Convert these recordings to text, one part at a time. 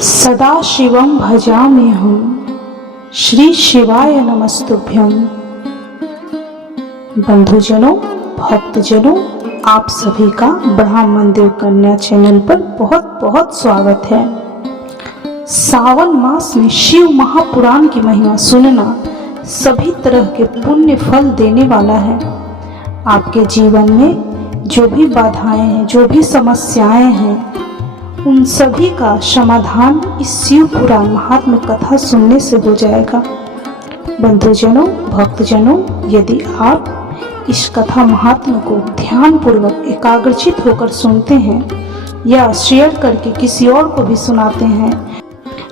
सदा शिवम भजाम्यहं श्री शिवाय नमस्तुभ्यं। बंधुजनों, भक्तजनों, आप सभी का ब्रह्म देव कन्या चैनल पर बहुत बहुत स्वागत है। सावन मास में शिव महापुराण की महिमा सुनना सभी तरह के पुण्य फल देने वाला है। आपके जीवन में जो भी बाधाएं हैं, जो भी समस्याएं हैं, उन सभी का समाधान इस शिव पुराण महात्म्य कथा सुनने से हो जाएगा। बंधुजनों, भक्तजनों, यदि आप इस कथा महात्म्य को ध्यान पूर्वक एकाग्रचित होकर सुनते हैं या शेयर करके किसी और को भी सुनाते हैं,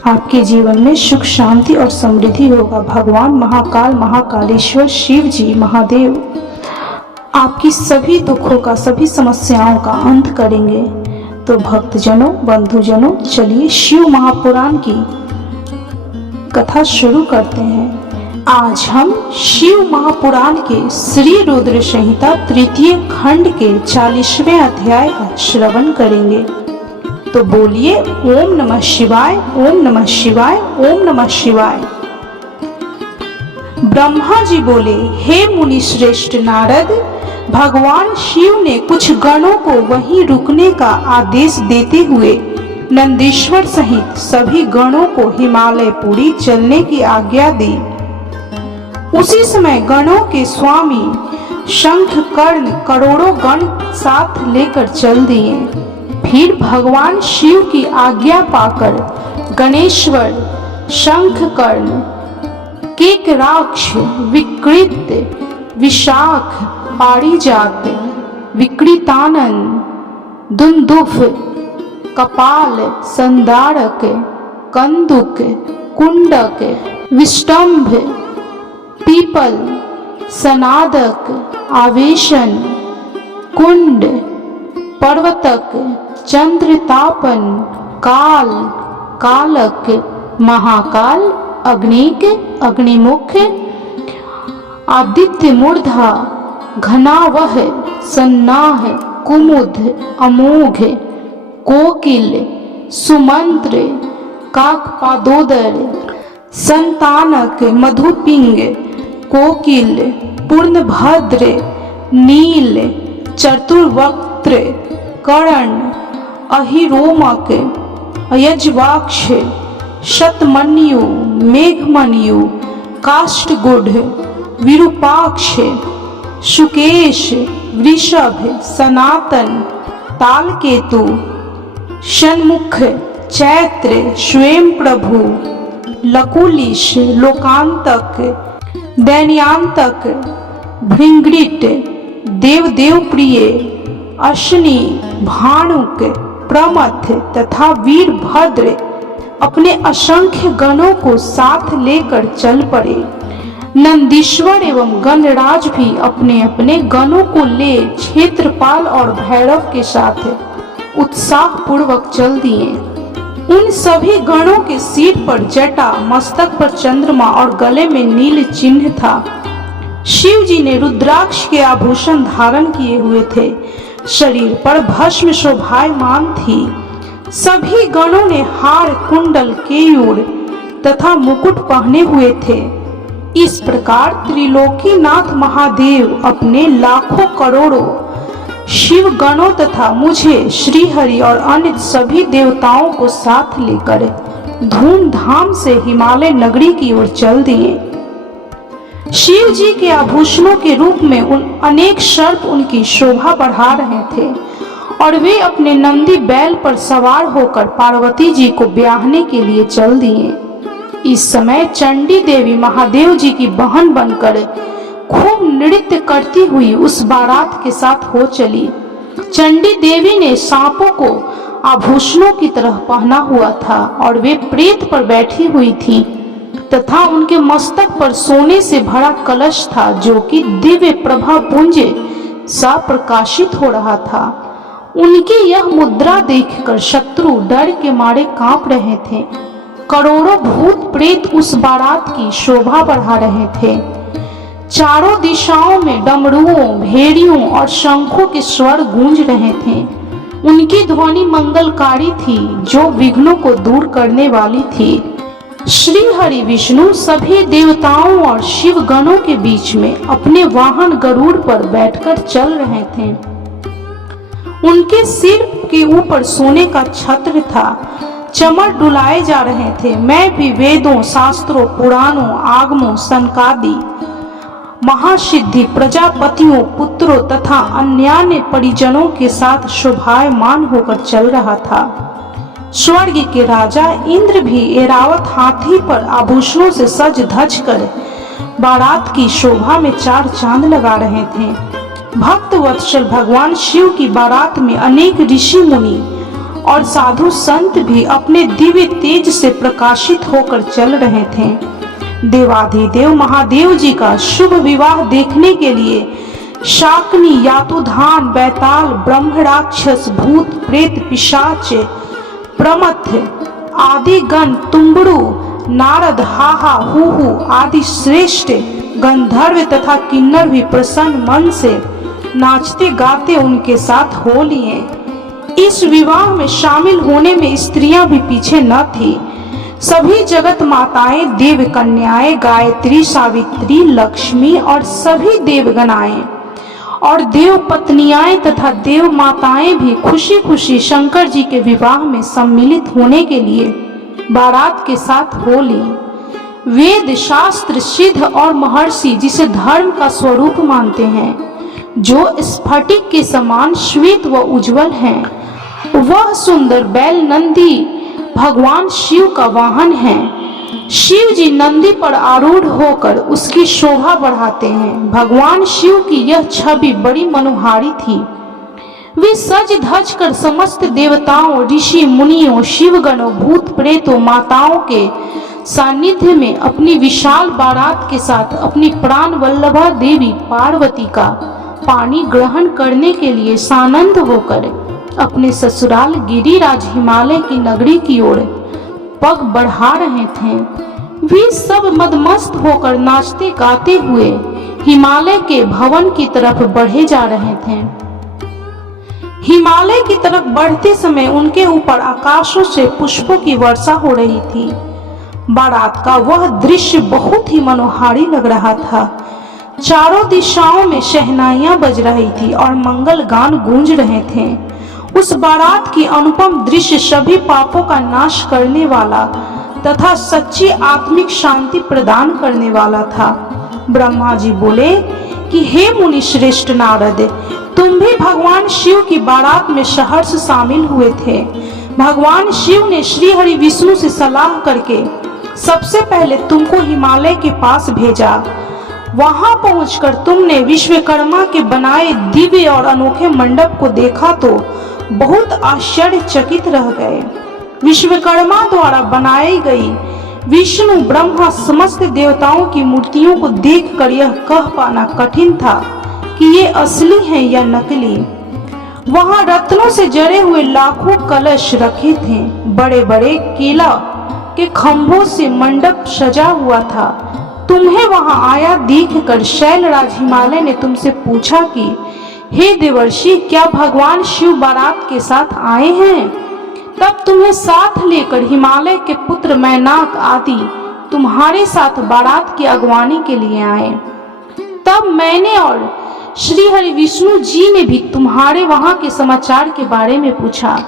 आपके जीवन में सुख, शांति और समृद्धि होगा। भगवान महाकाल, महाकालेश्वर शिव जी, महादेव आपकी सभी दुखों का, सभी समस्याओं का अंत करेंगे। तो भक्तजनों, बंधुजनों, चलिए शिव महापुराण की कथा शुरू करते हैं। आज हम शिव महापुराण के श्री रुद्र संहिता तृतीय खंड के 40वें अध्याय का श्रवण करेंगे। तो बोलिए ओम नमः शिवाय, ओम नमः शिवाय, ओम नमः शिवाय। ब्रह्मा जी बोले, हे मुनि श्रेष्ठ नारद, भगवान शिव ने कुछ गणों को वहीं रुकने का आदेश देते हुए नंदीश्वर सहित सभी गणों को हिमालयपुरी चलने की आज्ञा दी। उसी समय गणों के स्वामी शंख कर्ण करोड़ों गण साथ लेकर चल दिए। फिर भगवान शिव की आज्ञा पाकर गणेश्वर, शंख कर्ण, केकराक्ष, विकृत, विशाख, पारिजात, विकृतानन, दुंदुफ, कपाल, संदारक, कंदुक, कुंडक, विष्टंभ, पीपल, सनादक, आवेशन, कुंड, पर्वतक, चंद्रतापन, काल, कालक, महाकाल, अग्निक, अग्निमुख, आदित्य मूर्धा, घनावह, सन्नाह, कुमुद, अमोघ, कोकिल, सुमंत्र, काकपादोदर, संतानक, मधुपिंग, कोकिल, पूर्णभद्र, नील, चतुर्वक्त्र, कर्ण, अहिरोमक, अयजवाक्ष, शतमन्यु, मेघमन्यु, काष्ठगुढ़, विरूपाक्ष, शुकेश, वृषभ, सनातन, तालकेतु, षण्मुख, चैत्र, स्वयं प्रभु, लकुलिश, लोकांतक, दैन्यांतक, भृंगृट, देवदेव प्रिय, अश्नि, भानुक, प्रमथ तथा वीरभद्र अपने असंख्य गणों को साथ लेकर चल पड़े। नंदीश्वर एवं गणराज भी अपने अपने गणों को ले क्षेत्रपाल और भैरव के साथ उत्साह पूर्वक चल दिए। उन सभी गणों के सिर पर जटा, मस्तक पर चंद्रमा और गले में नील चिन्ह था। शिव जी ने रुद्राक्ष के आभूषण धारण किए हुए थे। शरीर पर भस्म शोभायमान थी। सभी गणों ने हार, कुंडल, केयूर तथा मुकुट पहने हुए थे। इस प्रकार त्रिलोकीनाथ महादेव अपने लाखों करोड़ों शिव गणों तथा मुझे, श्री हरि और अन्य सभी देवताओं को साथ लेकर धूमधाम से हिमालय नगरी की ओर चल दिए। शिव जी के आभूषणों के रूप में अनेक सर्प उनकी शोभा बढ़ा रहे थे और वे अपने नंदी बैल पर सवार होकर पार्वती जी को ब्याहने के लिए चल दिए। इस समय चंडी देवी महादेव जी की बहन बनकर खूब नृत्य करती हुई उस बारात के साथ हो चली। चंडी देवी ने सांपों को आभूषणों की तरह पहना हुआ था और वे प्रेत पर बैठी हुई थीं तथा उनके मस्तक पर सोने से भरा कलश था जो कि दिव्य प्रभा पुंज सा प्रकाशित हो रहा था। उनकी यह मुद्रा देखकर शत्रु डर के मारे कांप रहे थे। करोड़ों भूत प्रेत उस बारात की शोभा बढ़ा रहे थे। चारों दिशाओं में डमरुओं, भेड़ियों और शंखों के स्वर गूंज रहे थे। उनकी ध्वनि मंगलकारी थी जो विघ्नों को दूर करने वाली थी। श्री हरि विष्णु सभी देवताओं और शिव गणों के बीच में अपने वाहन गरुड़ पर बैठकर चल रहे थे। उनके सिर के ऊपर सोने का छत्र था। चमर डुलाए जा रहे थे। मैं भी वेदों, शास्त्रों, पुराणों, आगमों, सनकादि महासिद्धि प्रजापतियों, पुत्रों तथा अन्यान्य परिजनों के साथ शोभायमान होकर चल रहा था। स्वर्ग के राजा इंद्र भी ऐरावत हाथी पर आभूषणों से सज धज कर बारात की शोभा में चार चांद लगा रहे थे। भक्त वत्सल भगवान शिव की बारात में अनेक ऋषि मुनि और साधु संत भी अपने दिव्य तेज से प्रकाशित होकर चल रहे थे। देवाधिदेव महादेव जी का शुभ विवाह देखने के लिए शाकनी, यातुधान, बैताल, ब्रह्म, राक्षस, भूत, प्रेत, पिशाच, प्रमथ आदि गण, तुम्बड़ू, नारद, हाहा, हूहू आदि श्रेष्ठ गंधर्व तथा किन्नर भी प्रसन्न मन से नाचते गाते उनके साथ हो लिए। इस विवाह में शामिल होने में स्त्रियां भी पीछे न थी। सभी जगत माताएं, देव कन्याएं, गायत्री, सावित्री, लक्ष्मी और सभी देवगणाएं और देव पत्नियां तथा देव माताएं भी खुशी खुशी शंकर जी के विवाह में सम्मिलित होने के लिए बारात के साथ हो ली। वेद, शास्त्र, सिद्ध और महर्षि जिसे धर्म का स्वरूप मानते हैं, जो स्फटिक के समान श्वेत व उज्जवल हैं, वह सुंदर बैल नंदी भगवान शिव का वाहन है। शिव जी नंदी पर आरूढ़ होकर उसकी शोभा बढ़ाते हैं। भगवान शिव की यह छवि बड़ी मनोहारी थी। वे सज धज कर समस्त देवताओं, ऋषि मुनियों, शिवगणों, भूत प्रेतों, माताओं के सानिध्य में अपनी विशाल बारात के साथ अपनी प्राण वल्लभा देवी पार्वती का पानी ग्रहण करने के लिए सानंद होकर अपने ससुराल गिरिराज हिमालय की नगरी की ओर पग बढ़ा रहे थे। वे सब मदमस्त होकर नाचते गाते हुए हिमालय के भवन की तरफ बढ़े जा रहे थे। हिमालय की तरफ बढ़ते समय उनके ऊपर आकाशों से पुष्पों की वर्षा हो रही थी। बारात का वह दृश्य बहुत ही मनोहारी लग रहा था। चारों दिशाओं में शहनाइयां बज रही थी और मंगल गान गूंज रहे थे। उस बारात की अनुपम दृश्य सभी पापों का नाश करने वाला तथा सच्ची आत्मिक शांति प्रदान करने वाला था। ब्रह्मा जी बोले कि हे मुनि श्रेष्ठ नारद, तुम भी भगवान शिव की बारात में सहर्ष शामिल हुए थे। भगवान शिव ने श्री हरि विष्णु से सलाह करके सबसे पहले तुमको हिमालय के पास भेजा। वहां पहुंचकर तुमने विश्वकर्मा के बनाए दिव्य और अनोखे मंडप को देखा तो बहुत आश्चर्यचकित रह गए। विश्वकर्मा द्वारा बनाई गई विष्णु, ब्रह्मा, समस्त देवताओं की मूर्तियों को देखकर यह कह पाना कठिन था कि ये असली हैं या नकली। वहां रत्नों से जड़े हुए लाखों कलश रखे थे। बड़े बड़े केला के खंभों से मंडप सजा हुआ था। तुम्हें वहां आया देखकर शैलराज हिमालय ने तुमसे पूछा कि हे देवर्षि, क्या भगवान शिव बारात के साथ आए हैं? तब तुम्हें साथ लेकर हिमालय के पुत्र मैनाक आदि तुम्हारे साथ बारात की अगवानी के लिए आए। तब मैंने और श्री हरि विष्णु जी ने भी तुम्हारे वहां के समाचार के बारे में पूछा।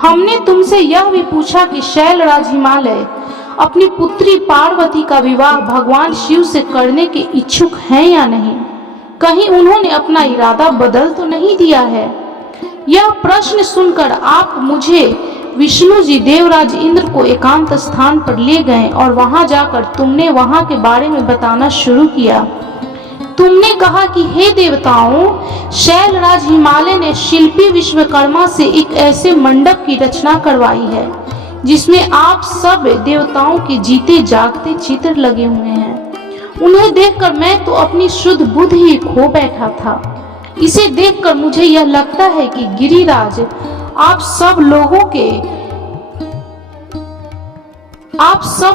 हमने तुमसे यह भी पूछा कि शैलराज हिमालय अपनी पुत्री पार्वती का विवाह भगवान शिव से करने के इच्छुक हैं या नहीं। कहीं उन्होंने अपना इरादा बदल तो नहीं दिया है। यह प्रश्न सुनकर आप मुझे विष्णु जी देवराज इंद्र को एकांत स्थान पर ले गए और वहां जाकर तुमने वहां के बारे में बताना शुरू किया। तुमने कहा कि हे देवताओं, शैलराज हिमालय ने शिल्पी विश्वकर्मा से एक ऐसे मंडप की रचना करवाई है जिसमें आप सब देवताओं के जीते जागते चित्र लगे हुए हैं। उन्हें देखकर मैं तो अपनी शुद्ध बुद्धि ही खो बैठा था। इसे देखकर मुझे यह लगता है कि गिरिराज आप सब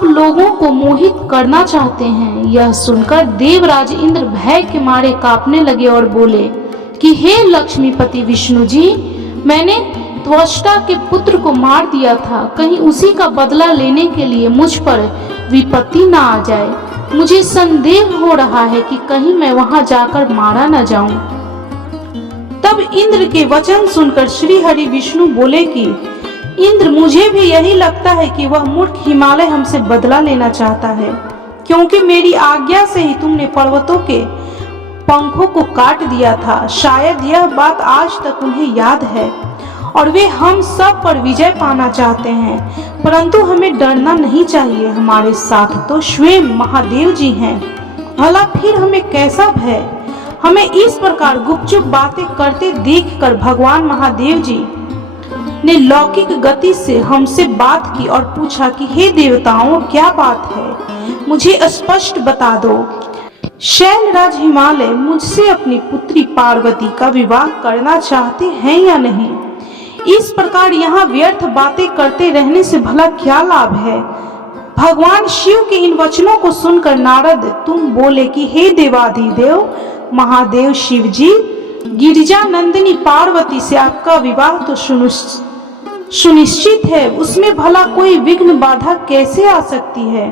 लोगों को मोहित करना चाहते हैं। यह सुनकर देवराज इंद्र भय के मारे कांपने लगे और बोले कि हे लक्ष्मीपति विष्णु जी, मैंने त्वष्टा के पुत्र को मार दिया था, कहीं उसी का बदला लेने के लिए मुझ पर विपत्ति ना आ जाए। मुझे संदेह हो रहा है कि कहीं मैं वहां जाकर मारा न जाऊं। तब इंद्र के वचन सुनकर श्री हरि विष्णु बोले कि इंद्र, मुझे भी यही लगता है कि वह मूर्ख हिमालय हमसे बदला लेना चाहता है, क्योंकि मेरी आज्ञा से ही तुमने पर्वतों के पंखों को काट दिया था। शायद यह बात आज तक उन्हें याद है और वे हम सब पर विजय पाना चाहते हैं, परंतु हमें डरना नहीं चाहिए। हमारे साथ तो स्वयं महादेव जी हैं, भला फिर हमें कैसा भय। हमें इस प्रकार गुपचुप बातें करते देखकर भगवान महादेव जी ने लौकिक गति से हमसे बात की और पूछा कि हे देवताओं, क्या बात है, मुझे स्पष्ट बता दो। शैलराज हिमालय मुझसे अपनी पुत्री पार्वती का विवाह करना चाहते हैं या नहीं? इस प्रकार यहाँ व्यर्थ बातें करते रहने से भला क्या लाभ है? भगवान शिव के इन वचनों को सुनकर नारद तुम बोले कि हे देवाधिदेव महादेव शिव जी, गिरिजा नंदिनी पार्वती से आपका विवाह तो सुनिश्चित है, उसमें भला कोई विघ्न बाधा कैसे आ सकती है?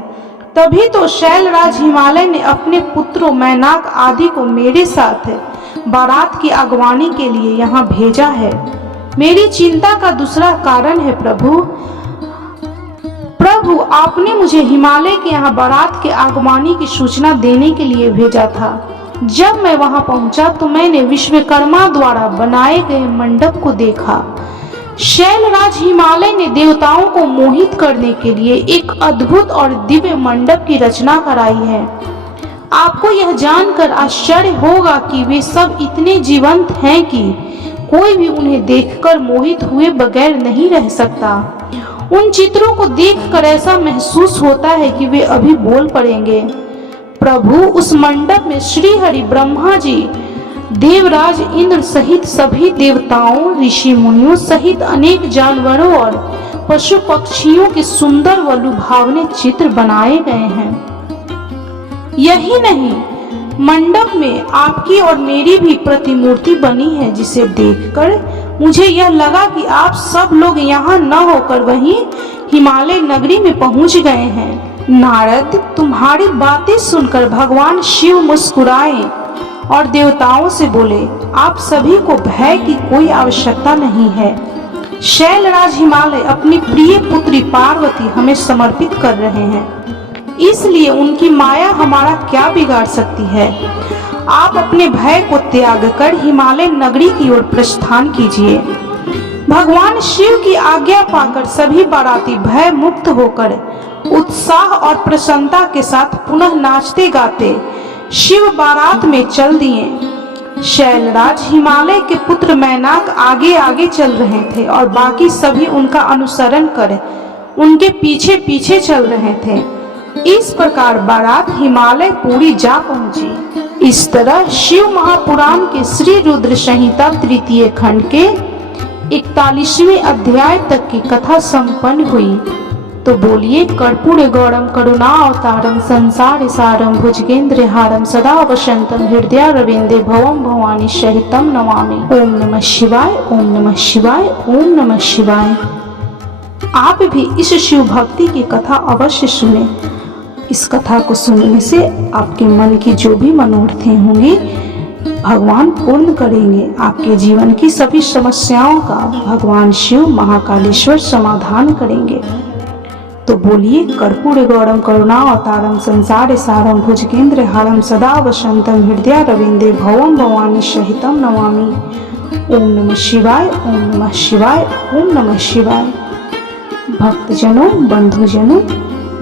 तभी तो शैलराज हिमालय ने अपने पुत्रों मैनाक आदि को मेरे साथ बारात की अगवानी के लिए यहाँ भेजा है। मेरी चिंता का दूसरा कारण है प्रभु, आपने मुझे हिमालय के यहाँ बारात के आगमनी की सूचना देने के लिए भेजा था। जब मैं वहां पहुंचा तो मैंने विश्वकर्मा द्वारा बनाए गए मंडप को देखा। शैलराज हिमालय ने देवताओं को मोहित करने के लिए एक अद्भुत और दिव्य मंडप की रचना कराई है। आपको यह जानकर आश्चर्य होगा कि वे सब इतने जीवंत हैं कि कोई भी उन्हें देखकर मोहित हुए बगैर नहीं रह सकता। उन चित्रों को देखकर ऐसा महसूस होता है कि वे अभी बोल पड़ेंगे। प्रभु, उस मंडप में श्री हरि ब्रह्मा जी, देवराज इंद्र सहित सभी देवताओं, ऋषि मुनियों सहित अनेक जानवरों और पशु पक्षियों के सुंदर व लुभावने चित्र बनाए गए हैं। यही नहीं, मंडप में आपकी और मेरी भी प्रतिमूर्ति बनी है, जिसे देखकर मुझे यह लगा कि आप सब लोग यहाँ न होकर वहीं हिमालय नगरी में पहुँच गए हैं। नारद, तुम्हारी बातें सुनकर भगवान शिव मुस्कुराए और देवताओं से बोले, आप सभी को भय की कोई आवश्यकता नहीं है। शैलराज हिमालय अपनी प्रिय पुत्री पार्वती हमें समर्पित कर रहे हैं, इसलिए उनकी माया हमारा क्या बिगाड़ सकती है। आप अपने भय को त्याग कर हिमालय नगरी की ओर प्रस्थान कीजिए। भगवान शिव की आज्ञा पाकर सभी बाराती भय मुक्त होकर उत्साह और प्रसन्नता के साथ पुनः नाचते गाते शिव बारात में चल दिए। शैलराज हिमालय के पुत्र मैनाक आगे आगे चल रहे थे और बाकी सभी उनका अनुसरण कर उनके पीछे पीछे चल रहे थे। इस प्रकार बारात हिमालय पूरी जा पहुंची। इस तरह शिव महापुराण के श्री रुद्र संहिता तृतीय खंड के 41वें अध्याय तक की कथा संपन्न हुई। तो बोलिए, कर्पूर गौरम करुणावतारम संसार सारम भुजगेंद्र हारम सदा वसंतम हृदय रविंदे भवम भवानी सहितम नमामि। ओम नमः शिवाय, ओम नमः शिवाय, ओम नमः शिवाय। आप भी इस शिव भक्ति की कथा अवश्य सुने। इस कथा को सुनने से आपके मन की जो भी मनोरथें होंगी भगवान पूर्ण करेंगे। आपके जीवन की सभी समस्याओं का भगवान शिव महाकालेश्वर समाधान करेंगे। तो बोलिए, कर्पूर गौरम करुणावतारम संसार सारम भुजगेंद्र हारम सदा वसंतम हृदय रविंदे भवम भवानी सहितम नमामि। ओम नमः शिवाय, ओम नमः शिवाय, ओम नमः शिवाय। भक्तजनों, बंधुजनों,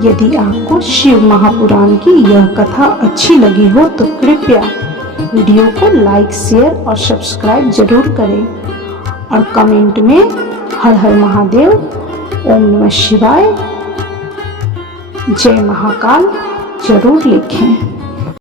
यदि आपको शिव महापुराण की यह कथा अच्छी लगी हो तो कृपया वीडियो को लाइक, शेयर और सब्सक्राइब जरूर करें और कमेंट में हर हर महादेव, ओम नमः शिवाय, जय महाकाल जरूर लिखें।